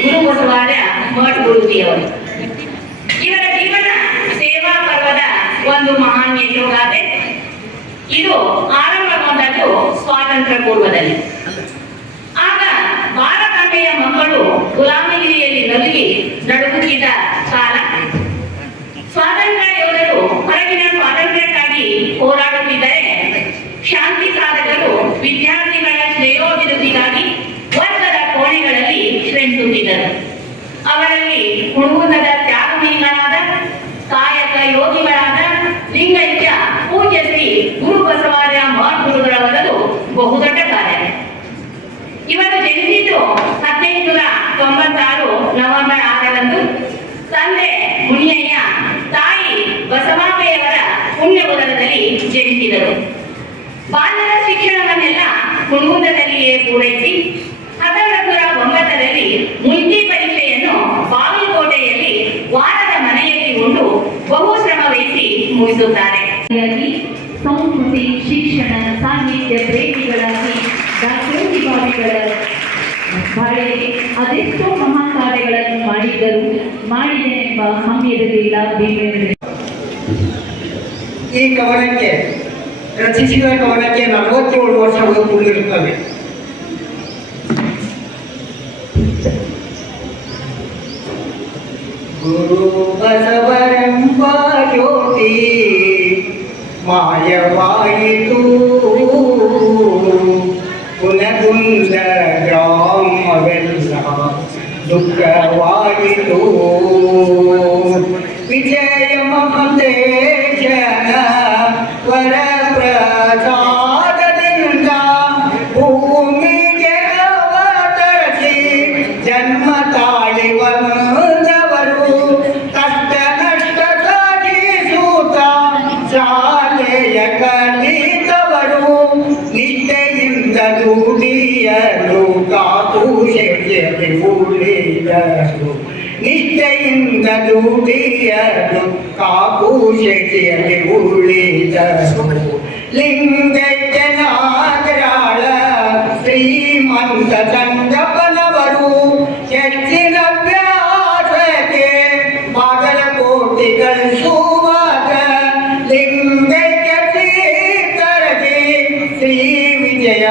ಗುರುಮುಖವಾದ ಮಠ್ ಗುರುಜಿಯವರು ಇವರ ಜೀವನ ಸೇವಾ ಪರ್ವದ ಒಂದು ಮಹಾನ್ ಯಶೋಗಾಥೆ ಇದು ಆರಂಭಗೊಂಡದ್ದು ಸ್ವಾತಂತ್ರ್ಯ ಪೂರ್ವದಲ್ಲಿ ಆಗ ಬಾಲಕಂಡೆಯ ಮಕ್ಕಳು ಗುಲಾಮಗಿರಿಯಲ್ಲಿ ನಲುಗಿ ನಡುಗುತ್ತಿದ್ದ ಕಾಲ. ಸ್ವಾತಂತ್ರ್ಯ ಯೋಧರು ಹೊರಗಿನ ಸ್ವಾತಂತ್ರ್ಯಕ್ಕಾಗಿ ಹೋರಾಡುತ್ತಿದ್ದರೆ ಶಾಂತಿ ಸಾಧಕರು ವಿಜ್ಞಾನ ತೊಂಬತ್ತಾರು ನವೆಂಬರ್ ಆರರಂದು ತಂದೆ ಮುನಿಯಯ್ಯ, ತಾಯಿ ಬಸವಾಬೆಯವರ ಪುಣ್ಯ ಉದರದಲ್ಲಿ ಜನಿಸಿದರು. ಬಾಲ್ಯದ ಶಿಕ್ಷಣವನ್ನೆಲ್ಲ ಕುಣಗುಂದದಲ್ಲಿಯೇ ಪೂರೈಸಿ ಹತ್ತೊಂಬತ್ತು ಒಂಬತ್ತರಲ್ಲಿ ಮುಂಚಿ ಪರೀಕ್ಷೆಯನ್ನು ಬಾಗಲಕೋಟೆಯಲ್ಲಿ ವಾರದ ಮನೆಯಲ್ಲಿ ಉಂಡು ಬಹು ಶ್ರಮ ವಹಿಸಿ ಮುಗಿಸುತ್ತಾರೆ. ಸಂಸ್ಕೃತಿ, ಶಿಕ್ಷಣ, ಸಾಹಿತ್ಯ, ಪ್ರೇಮಿಗಳಾಗಿ ದಾಸೋಹಿಭಾವಿಗಳ ಬಾಳೆಗೆ ಅದೆಷ್ಟೋ ಮಹಾ ಕಾರ್ಯಗಳನ್ನು ಮಾಡಿದ್ದರು ಮಾಡಿದೆನೆಂಬ ಹಮ್ಮಿರಲಿಲ್ಲ ಭೀಮರಿಗೆ ಈ ಕವನಕ್ಕೆ, ರಚಿಸಿದ ಕವನಕ್ಕೆ ನಲವತ್ತೇಳು ವರ್ಷಗಳು ತುಂಬಿರುತ್ತವೆ ಗುರು ಬಸವರೆಂಬ ಜ್ಯೋತಿ, ಮಾಯವಾಯಿತು. குணகுந்த ராமவெல்லாம் துக்கவாயிலோ விஜயமதே ஜன வரப்பிரதா ನಿಷ್ಠೆಯಿಂದ ದುಡಿಯಲು ಕಾಪು ಶೆಟ್ಟಿಯಲ್ಲಿ ಉಳಿದರು ಲಿಂಗೈಕ್ಯ ನಾಗರಾಳ ಶ್ರೀಮಂತ ಸಂಗಪ್ಪನವರು ಹೆಚ್ಚಿನ ವ್ಯಾಸಕ್ಕೆ ಬಾಗಲಕೋಟೆ ಕಳಿಸುವಾಗ ಲಿಂಗೈಕ್ಯ ಶ್ರೀಕರಗೆ ಶ್ರೀ ವಿಜಯ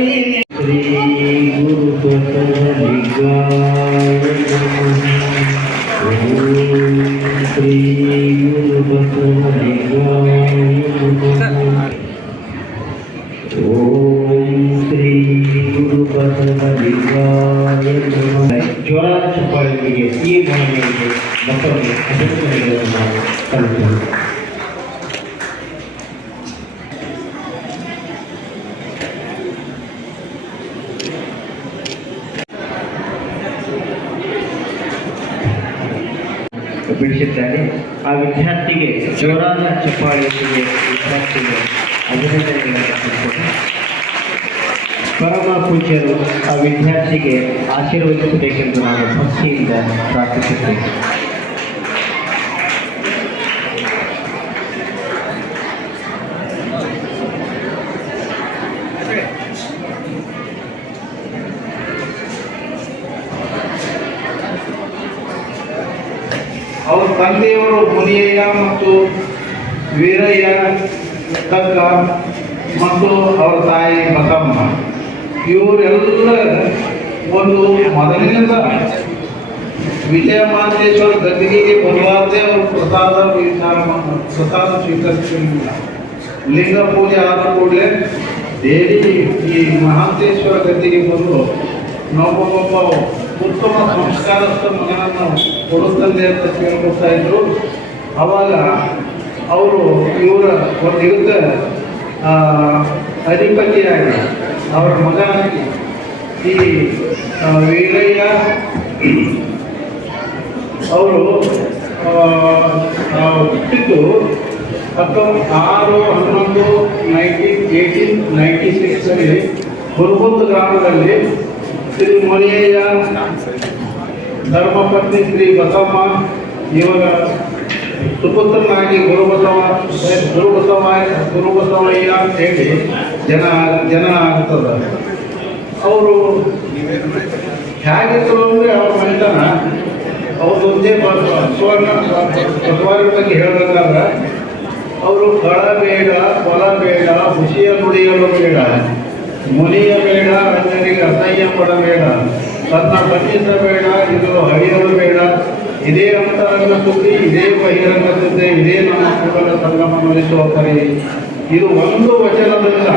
ನೆರವಿನ ಶ್ರೀ ಗುರು ಬಸವಲಿಂಗಾಯ ನಮಃ ಓಂ ಶ್ರೀ ಗುರು ಬಸವಲಿಂಗಾಯ ನಮಃ ಓಂ ಶ್ರೀ ಗುರು ಬಸವಲಿಂಗಾಯ ನಮಃ ಜ್ವರ ಚಪ್ಪಾಳಿಗೆ ಈ ಮನೆಗೆ ಮಕ್ಕಳಿಗೆ ಅಭಿನಂದನೆಗಳನ್ನು ನಾವು ಕಲಿತೇವೆ ಬಿಡಿಸಿದ್ದಾರೆ ಆ ವಿದ್ಯಾರ್ಥಿಗೆ ಜೋರಾದ ಚಪ್ಪಾಳಿಯೊಂದಿಗೆ ವಿದ್ಯಾರ್ಥಿಗೆ ಅಭಿನಂದನೆಗಳನ್ನು. ಪರಮ ಪೂಜ್ಯರು ಆ ವಿದ್ಯಾರ್ಥಿಗೆ ಆಶೀರ್ವದಿಸಬೇಕೆಂದು ನಾನು ಭಕ್ತಿಯಿಂದ ಪ್ರಾರ್ಥಿಸುತ್ತೇನೆ ಅವ್ರ ತಂದೆಯವರು ಮುನಿಯಯ್ಯ ಮತ್ತು ವೀರಯ್ಯ ತಕ್ಕ ಮತ್ತು ಅವರ ತಾಯಿ ಮತಮ್ಮ ಇವರೆಲ್ಲ ಒಂದು ಮೊದಲಿನಿಂದ ವಿಜಯ ಮಹಂತೇಶ್ವರ ಗದ್ದಿಗೆಗೆ ಬರುವಾಗಲೇ ಅವರು ಪ್ರಸಾದ ಪ್ರಸಾದ ಸ್ವೀಕರಿಸಲಿಲ್ಲ ಲಿಂಗ ಪೂಜೆ ಆದ ಕೂಡಲೇ ದೇವಿ ಈ ಮಹಾಂತೇಶ್ವರ ಗದ್ದಿಗೆ ಬಂದು ನಾವೊಬ್ಬ ಉತ್ತಮ ಸಂಸ್ಕಾರಸ್ಥ ಮಗನನ್ನು ಕೊಡುತ್ತಂದೆ ಅಂತ ಕೇಳ್ಕೊಡ್ತಾ ಇದ್ರು. ಅವಾಗ ಅವರು ಇವರ ಒಂದು ಯುದ್ಧ ಅಧಿಪತಿಯಾಗಿ ಅವರ ಮಗ ಈ ವೀರಯ್ಯ ಅವರು ಹುಟ್ಟಿದ್ದು ಹತ್ತೊಂಬತ್ತು ಆರು, ಹನ್ನೊಂದು ನೈನ್ಟೀನ್ ಏಯ್ಟೀನ್ ನೈಂಟಿ ಸಿಕ್ಸಲ್ಲಿ ಹುರುಗುಂದ ಗ್ರಾಮದಲ್ಲಿ ಶ್ರೀ ಮುನಿಯಯ್ಯ ಧರ್ಮಪತ್ನಿ ಶ್ರೀ ಬಸಮ್ಮ ಇವರ ಸುಪುತ್ರನಾಗಿ ಗುರುಬಸವ ಗುರುಬಸವ ಗುರುಬಸವಯ್ಯ ಅಂತ ಹೇಳಿ ಜನ ಜನ ಆಗ್ತದ. ಅವರು ಹೇಗಿದ್ರು ಅಂದರೆ ಅವ್ರ ಮನೆತನ ಅವ್ರದ್ದೇ ಸುವರ್ಣ ಬಸವಾರ ಬಗ್ಗೆ ಹೇಳಬೇಕಾದ್ರೆ ಅವರು ಕಳ ಬೇಡ ಹೊಲ ಬೇಡ, ಹುಸಿಯ ನುಡಿಯಲು ಬೇಡ, ಮುನಿಯ ಬೇಡ ಅನ್ಯರಿಗೆ ಅಸಹ್ಯ ಪಡಬೇಡ ತನ್ನ ಬಂಧಿಸಬೇಡ ಇದು ಹರಿಯಲು ಬೇಡ. ಇದೇ ಅಂತರಂಗ ಸುದ್ದಿ, ಇದೇ ಬಹಿರಂಗ ಸುದ್ದಿ, ಇದೇ ನಮ್ಮ ಕೂಡಲ ಸಂಗಮ ನಡೆಸುವ ಪರಿ ಇದು ಒಂದು ವಚನದಿಂದ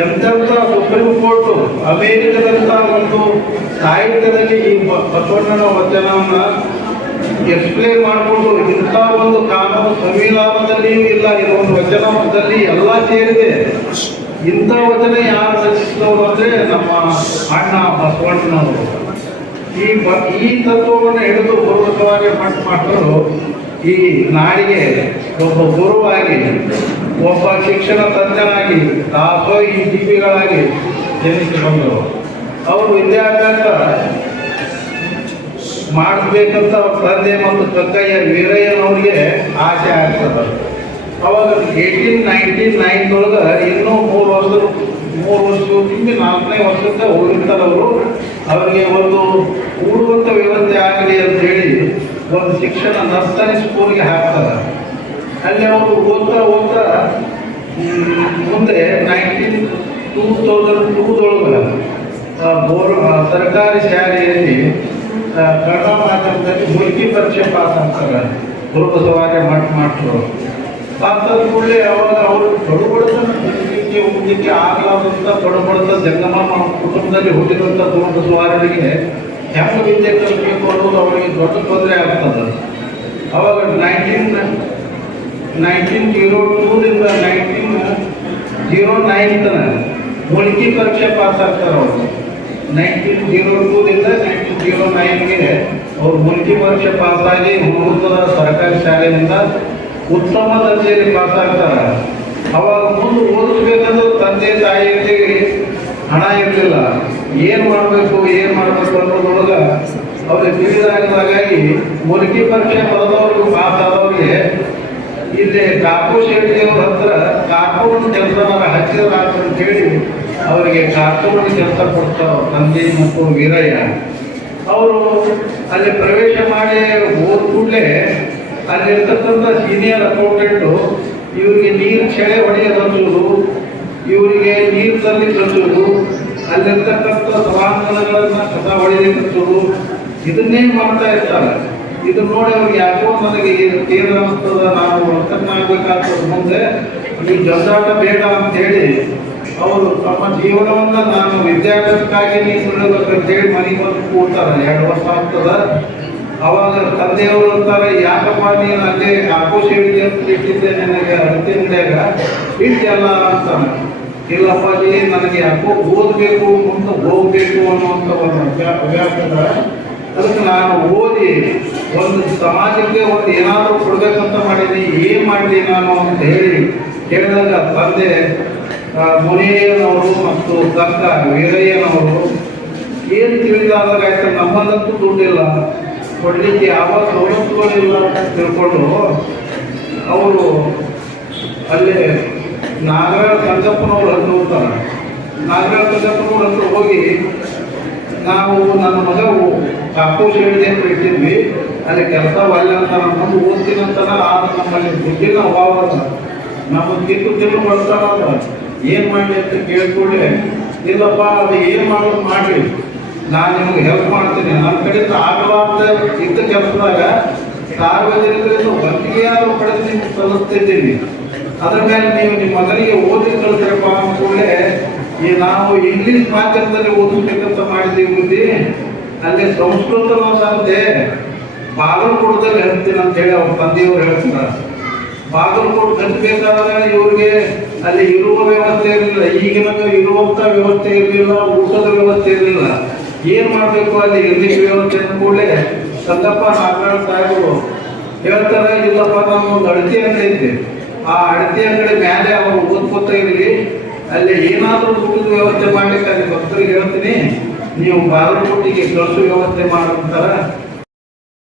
ಎಂತೆಂಥ ಸುಪ್ರೀಂ ಕೋರ್ಟ್ ಅಮೇರಿಕದಂತ ಒಂದು ಸಾಹಿತ್ಯದಲ್ಲಿ ಈ ಬಸವಣ್ಣನ ವಚನವನ್ನ ಎಕ್ಸ್ಪ್ಲೇನ್ ಮಾಡಿಕೊಂಡು ಇಂಥ ಒಂದು ಕಾನೂನು ಸಂವಿಧಾನದಲ್ಲಿಯೂ ಇಲ್ಲ ಇದು ಒಂದು ವಚನದಲ್ಲಿ ಎಲ್ಲ ಸೇರಿದೆ. ಇಂಥ ವಚನೆ ಯಾರು ರಚಿಸಿದವರು ಅಂದ್ರೆ ನಮ್ಮ ಅಣ್ಣ ಬಸವಣ್ಣನವರು. ಈ ಬ, ಈ ತತ್ವವನ್ನು ಹಿಡಿದು ಪೂರ್ವಕವಾಗಿ ಮಠ ಮಕ್ಕಳು ಈ ನಾಡಿಗೆ ಒಬ್ಬ ಗುರುವಾಗಿ, ಒಬ್ಬ ಶಿಕ್ಷಣ ತಜ್ಞನಾಗಿ ದಾಸೋಹಿ ಜೀವಿಗಳಾಗಿ ಜನಿಸಿ ಬಂದರು ಅವರು ವಿದ್ಯಾಭ್ಯಾಸ ಮಾಡಬೇಕಂತ ಅವ್ರ ತಂದೆ ಮತ್ತು ಕಕ್ಕಯ್ಯ ವೀರಯ್ಯನವ್ರಿಗೆ ಆಸೆ ಆಗ್ತದ. ಅವಾಗ ಏಯ್ಟೀನ್ ನೈನ್ಟೀನ್ ನೈನ್ ಒಳಗೆ ಇನ್ನೂ ಮೂರು ವರ್ಷ ಮೂರು ವರ್ಷ ತುಂಬಿ ನಾಲ್ಕನೇ ವರ್ಷಕ್ಕೆ ಹೋಗಿರ್ತಾರೆ ಅವರು ಅವರಿಗೆ ಒಂದು ಕೂಡುವಂಥ ವ್ಯವಸ್ಥೆ ಆಗಲಿ ಅಂತ ಹೇಳಿ ಒಂದು ಶಿಕ್ಷಣ ನರ್ಸರಿ ಸ್ಕೂಲ್ಗೆ ಹಾಕ್ತಾರೆ. ಅಲ್ಲಿ ಅವರು ಓದ್ತಾ ಓದ್ತಾ ಮುಂದೆ ನೈನ್ಟೀನ್ ಟೂ ತೌಸಂಡ್ ಟೂದೊಳಗೆ ಬೋರ್ ಸರ್ಕಾರಿ ಶಾಲೆಯಲ್ಲಿ ಕನ್ನಡ ಮಾಧ್ಯಮದಲ್ಲಿ ಮುಲ್ಕಿ ಪರೀಕ್ಷೆ ಪಾಸ್ ಆಗ್ತಾರೆ ಗುರುಬಸವಾಗೆ ಮಠ ಮಾಡ್ತಾರೆ ಪಾಸ್ ಆದ ಕೂಡಲೇ ಅವಾಗ ಅವರು ಬಡಬಡತನ ಬದುಕಲಿಕ್ಕೆ ಹೋಗ್ಲಿಕ್ಕೆ ಆಗಲಾರ್ದಂಥ ಬಡಬಡತ ಜಂಗಮ ನಮ್ಮ ಕುಟುಂಬದಲ್ಲಿ ಹುಟ್ಟಿದಂಥ ಗುರುಬಸವಾರರಿಗೆ ಹೆಂಗೆ ವಿದ್ಯೆ ಕಲಿಸಬೇಕು ಅನ್ನೋದು ಅವರಿಗೆ ದೊಡ್ಡ ತೊಂದರೆ ಆಗ್ತದೆ. ಅವಾಗ ನೈನ್ಟೀನ್ ನೈನ್ಟೀನ್ ಜೀರೋ ಟೂದಿಂದ ನೈನ್ಟೀನ್ ಜೀರೋ ನೈನ್ ತನ ಮುಲ್ಕಿ ಪರೀಕ್ಷೆ ಪಾಸ್ ಆಗ್ತಾರೆ ಅವರು. ನೈನ್ಟೀನ್ ಜೀರೋ ಟೂದಿಂದ ನೈನ್ಟೀನ್ ಜೀರೋ ನೈನ್ಗೆ ಅವ್ರು ಮುಲ್ಕಿ ಪರೀಕ್ಷೆ ಪಾಸ್ ಆಗಿ ಹುಡುಗರ ಸರ್ಕಾರಿ ಶಾಲೆಯಿಂದ ಉತ್ತಮ ದರ್ಜೆಯಲ್ಲಿ ಪಾಸ್ ಆಗ್ತಾರೆ ಅವಾಗ ಮುಂದೆ ಓದಿಸ್ಬೇಕಂದ್ರೆ ತಂದೆ, ತಾಯಿ ಅಂತೇಳಿ ಹಣ ಇರಲಿಲ್ಲ. ಏನು ಮಾಡಬೇಕು ಏನು ಮಾಡಬೇಕು ಅನ್ನೋದ್ರೊಳಗ ಅವ್ರಿಗೆ ತಿಳಿದಾಗದಾಗಿ ಮುಲ್ಕಿ ಪರೀಕ್ಷೆ ಬರೆದವ್ರಿಗೆ ಪಾಸ್ ಆದವ್ರಿಗೆ ಇಲ್ಲಿ ಕಾಪು ಶೆಟ್ಟಿಯವ್ರ ಹತ್ರ ಕಾರ್ಪೂನ್ ಕೆಲಸ ಅಂತ ಹೇಳಿ ಅವರಿಗೆ ಕಾರ್ಪೂನ್ ಕೆಲಸ ಕೊಡ್ತಾರ ತಂದೆ ಮತ್ತು ವೀರಯ್ಯ. ಅವರು ಅಲ್ಲಿ ಪ್ರವೇಶ ಸೀನಿಯರ್ ಅಕೌಂಟೆಂಟು ಇವರಿಗೆ ನೀರು ಚೆಳೆ ಹೊಡೆಯೋದು ಹಚ್ಚೋದು ಇವರಿಗೆ ನೀರು ಹಚ್ಚೋದು ಅಲ್ಲಿರ್ತಕ್ಕಂಥ ಸಭಾಂಗಣಗಳನ್ನ ಕಸ ಹಚ್ಚೋದು ಇದನ್ನೇ ಮಾಡ್ತಾ ಇರ್ತಾರೆ. ಇದು ನೋಡಿ ಅವ್ರಿಗೆ ಯಾಕೋ ನನಗೆ ಏನು ಅನಿಸ್ತದ ನಾನು ಒತ್ತನ್ನಾಗಬೇಕಾಗ್ತದ ಮುಂದೆ, ಈ ಜಂಜಾಟ ಬೇಡ ಅಂತ ಹೇಳಿ ಅವರು ತಮ್ಮ ಜೀವನವನ್ನ ನಾನು ವಿದ್ಯಾಭ್ಯಾಸಕ್ಕಾಗಿ ನೀವು ಹೇಳಿ ಮನೆಗೆ ಬಂದು ಕೂಡ್ತಾರೆ ಎರಡು ವರ್ಷ ಆಗ್ತದ. ಅವಾಗ ತಂದೆಯವರು ಅಂತಾರೆ, ಯಾಕಪ್ಪ ನೀನು ಅಲ್ಲೇ ಆಕೋಶ ಹಿಡಿದೆ ಅಂತ ಇಟ್ಟಿದ್ದೆ ನನಗೆ, ಅಳತೆ ಅಂಗಡಿಯಾಗ ಇಟ್ಟಲ್ಲ ಇಲ್ಲಪ್ಪ ಇಲ್ಲಪ್ಪಾಜಿ ನನಗೆ ಯಾಕೋ ಓದಬೇಕು ಮುಂದೆ ಹೋಗ್ಬೇಕು ಅನ್ನುವಂಥ ಒಂದು ಅಭ್ಯಾಸದ ಅದಕ್ಕೆ ನಾನು ಓದಿ ಒಂದು ಸಮಾಜಕ್ಕೆ ಒಂದು ಏನಾದರೂ ಕೊಡಬೇಕಂತ ಮಾಡಿದ್ದೀನಿ, ಏನು ಮಾಡಲಿ ನಾನು ಅಂತ ಹೇಳಿ ಕೇಳಿದಾಗ ತಂದೆ ಮುನಿಯನವರು ಮತ್ತು ತಕ್ಕ ವೀರಯ್ಯನವರು ಏನು ತಿಳಿದಾದಾಗ ಆಯ್ತು, ನಮ್ಮಲ್ಲಂತೂ ದುಡ್ಡಿಲ್ಲ. ಕೊಡ್ಲಿಕ್ಕೆ ಯಾವ ಇಲ್ಲ ಅಂತ ತಿಳ್ಕೊಂಡು ಅವರು ಅಲ್ಲೇ ನಾಗರಾಜ ಸಂಗಪ್ಪನವ್ರ ಅಂತ ಹೋಗ್ತಾರೆ. ನಾಗರಾಜ ಸಂಗಪ್ಪನವ್ರ ಹತ್ರ ಹೋಗಿ ನಾವು ನನ್ನ ಮಗ ಕಾಪು ಹೇಳಿದೆ ಅಂತ ಇಟ್ಟಿದ್ವಿ ಅಲ್ಲಿ ಕೆಲಸ ಒಳ್ಳೆ ಅಂತ ನಮ್ಮ ಓದ್ತೀನಿ ಅಂತ ಆದ್ರೆ ನಮ್ಮಲ್ಲಿ ದುಡ್ಡಿನ ಅಭಾವ ನಮ್ಮ ತಿಂದು ತಿಂದು ಬರ್ತಾರ ಏನು ಮಾಡಲಿ ಅಂತ ಕೇಳ್ಕೊಳ್ಳಿ ಇಲ್ಲಪ್ಪ, ಅದು ಏನು ಮಾಡೋದು ಮಾಡ್ರಿ ನಾನು ನಿಮ್ಗೆ ಹೆಲ್ಪ್ ಮಾಡ್ತೀನಿ. ನನ್ನ ಕಡೆಯಿಂದ ಆಗಲಾರ್ದ ಇದ್ದ ಕೆಲಸದಾಗ ಸಾರ್ವಜನಿಕರಿಂದ ಬಂದಿಗೆಯಾದ್ರೂ ಪಡೆದು ನಿಮ್ಗೆ ಸಲ್ಲಿಸ್ತಿದ್ದೀನಿ ಅದ್ರ ಮೇಲೆ ನೀವು ನಿಮ್ಮ ಮಗನಿಗೆ ಓದಿ ಕಳಿಸ್ರಪ್ಪ ಅಂದ್ಕೂಡಲೇ ಈ ನಾವು ಇಂಗ್ಲಿಷ್ ಮಾಧ್ಯಮದಲ್ಲಿ ಓದಿಸ್ಬೇಕಂತ ಮಾಡಿದ್ದೀವಿ ಬುದ್ಧಿ. ಅಲ್ಲಿ ಸಂಸ್ಕೃತ ಮಾತಾಡದೆ ಬಾಗಲಕೋಟದಲ್ಲಿ ಹೇಳ್ತೀನಿ ಅಂತ ಹೇಳಿ ಅವ್ರ ತಂದೆಯವರು ಹೇಳ್ತಾರೆ. ಬಾಗಲಕೋಟೆ ಕಲಿಬೇಕಾದ್ರೆ ಇವ್ರಿಗೆ ಅಲ್ಲಿ ಇರುವ ವ್ಯವಸ್ಥೆ ಇರಲಿಲ್ಲ. ಈಗಿನ ಇರುವಂತ ವ್ಯವಸ್ಥೆ ಇರಲಿಲ್ಲ, ಊಟದ ವ್ಯವಸ್ಥೆ ಇರಲಿಲ್ಲ. ಏನ್ ಮಾಡ್ಬೇಕು ಅಲ್ಲಿ? ಇರ್ಲಿಕ್ಕೆ ಅಂದ ಕೂಡಲೇ ಸಂಗಪ್ಪ ನಾಗರಾಜ್ ಸಾಹೇಬರು, ಹೇಳ್ತಾರೆ, ಇಲ್ಲಪ್ಪ ನಮ್ಮ ಒಂದು ಅಳತೆ ಅಂಗಡಿ ಐತೆ. ಆ ಅಳತೆ ಅಂಗಡಿ ಮೇಲೆ ಅವರು ಓದ್ಕೋತಾ ಇರಲಿ ಅಲ್ಲಿ ಏನಾದರೂ ದುಡ್ಡು ವ್ಯವಸ್ಥೆ ಮಾಡ್ಲಿಕ್ಕೆ ಅಲ್ಲಿ ಭಕ್ತರಿಗೆ ಹೇಳ್ತೀನಿ. ನೀವು ಬಾಗಲಕೋಟಿಗೆ ಕಳಿಸೋ ವ್ಯವಸ್ಥೆ ಮಾಡಂತಾರ